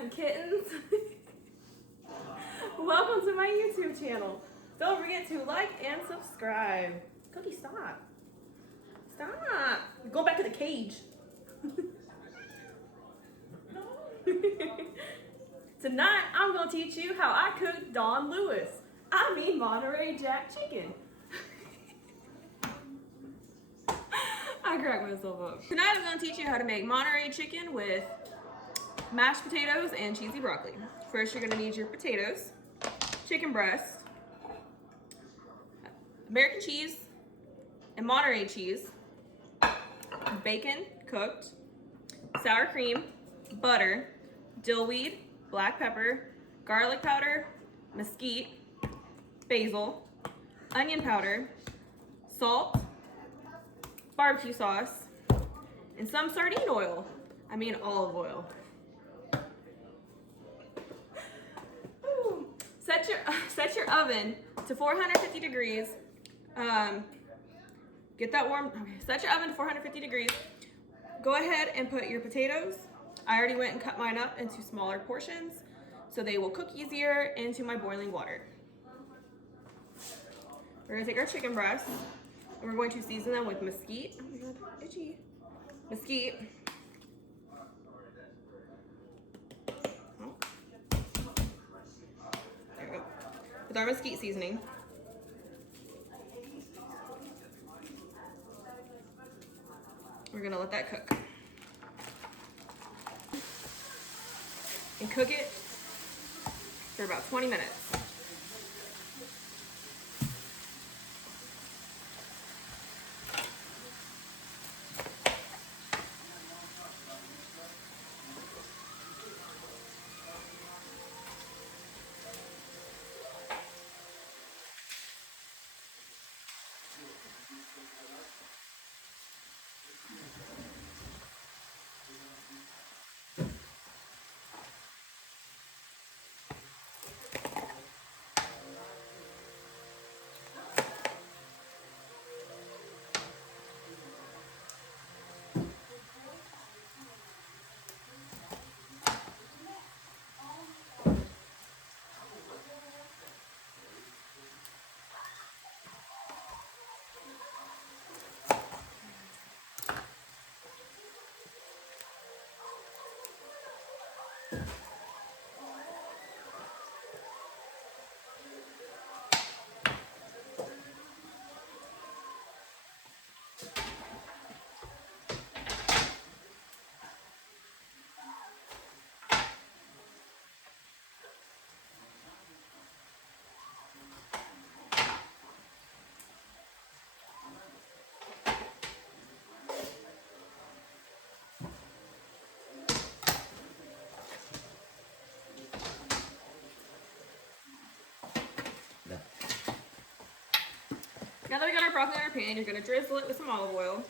cats and kittens. Welcome to my YouTube channel. Don't forget to like and subscribe. Cookie, stop. Stop. Go back to the cage. Tonight, I'm going to teach you how I cook Don Lewis. I mean Monterey Jack Chicken. I cracked myself up. Tonight, I'm going to teach you how to make Monterey chicken with mashed potatoes and cheesy broccoli. First, you're going to need your potatoes, chicken breast, American cheese, and Monterey cheese, bacon cooked, sour cream, butter, dill weed, black pepper, garlic powder, mesquite, basil, onion powder, salt, barbecue sauce, and some sardine oil. I mean olive oil. Set your oven to 450 degrees. Get that warm. Okay. Set your oven to 450 degrees. Go ahead and put your potatoes. I already went and cut mine up into smaller portions so they will cook easier into my boiling water. We're gonna take our chicken breasts and we're going to season them with mesquite. Oh my god, itchy. Mesquite. There we go. With our mesquite seasoning. We're gonna let that cook. And cook it for about 20 minutes. Now that we got our broccoli in our pan, you're gonna drizzle it with some olive oil.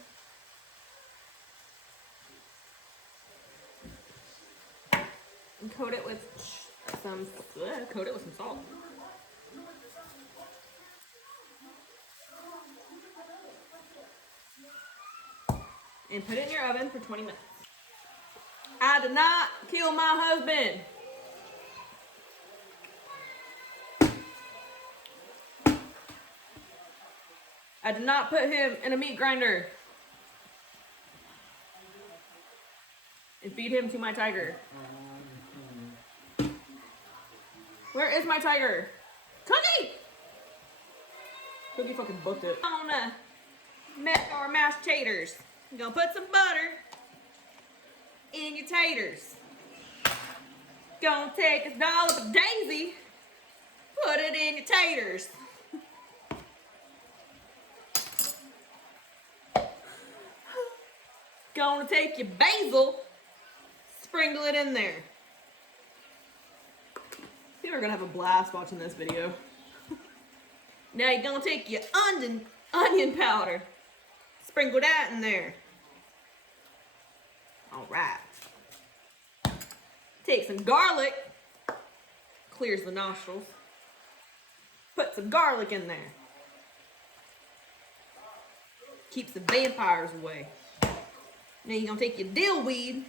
And coat it with some salt. And put it in your oven for 20 minutes. I did not kill my husband. I did not put him in a meat grinder and feed him to my tiger. Where is my tiger? Cookie! Cookie fucking booked it. I'm gonna make our mashed taters. I'm gonna put some butter in your taters. Gonna take a dollop of Daisy, put it in your taters. Gonna take your basil, sprinkle it in there. People are gonna have a blast watching this video. Now you're gonna take your onion powder, sprinkle that in there. All right. Take some garlic, clears the nostrils. Put some garlic in there. Keeps the vampires away. Now you're gonna take your dill weed,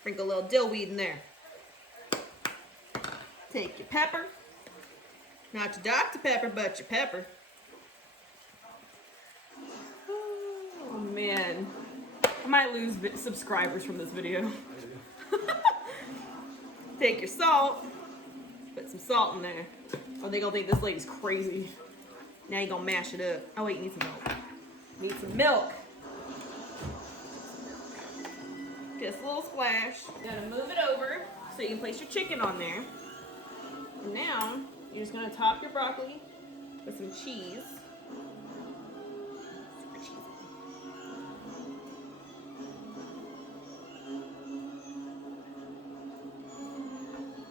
Sprinkle a little dill weed in there. Take your pepper. Not your Dr. Pepper, but your pepper. Oh man. I might lose subscribers from this video. Take your salt. Put some salt in there. Oh, they gonna think this lady's crazy. Now you're gonna mash it up. Oh wait, you need some milk. Need some milk. Just a little splash. You gotta move it over so you can place your chicken on there. And now, you're just gonna top your broccoli with some cheese. Super cheesy.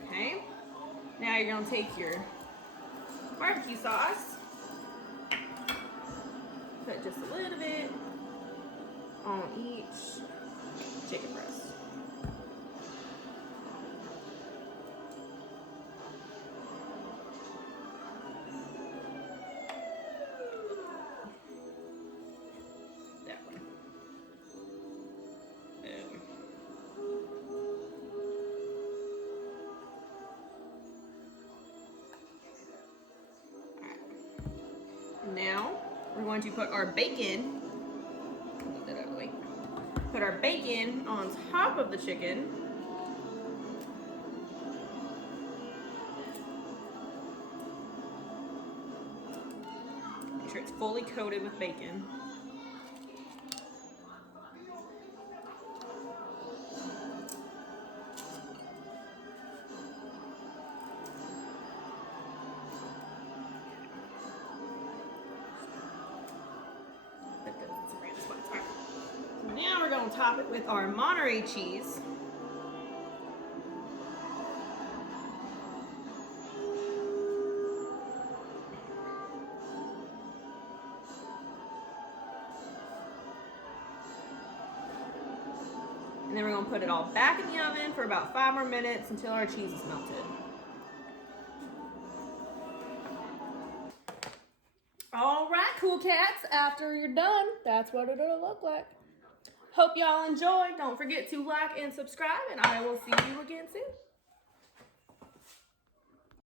Okay. Now you're gonna take your barbecue sauce. Put just a little bit on each chicken breast. That way. Boom. Alright. Now we're going to put our bacon. Move that out of the way. Put our bacon on top of the chicken. Make sure it's fully coated with bacon. Now we're going to top it with our Monterey cheese. And then we're going to put it all back in the oven for about 5 more minutes until our cheese is melted. All right, cool cats, after you're done, that's what it'll look like. Hope y'all enjoyed. Don't forget to like and subscribe, and I will see you again soon.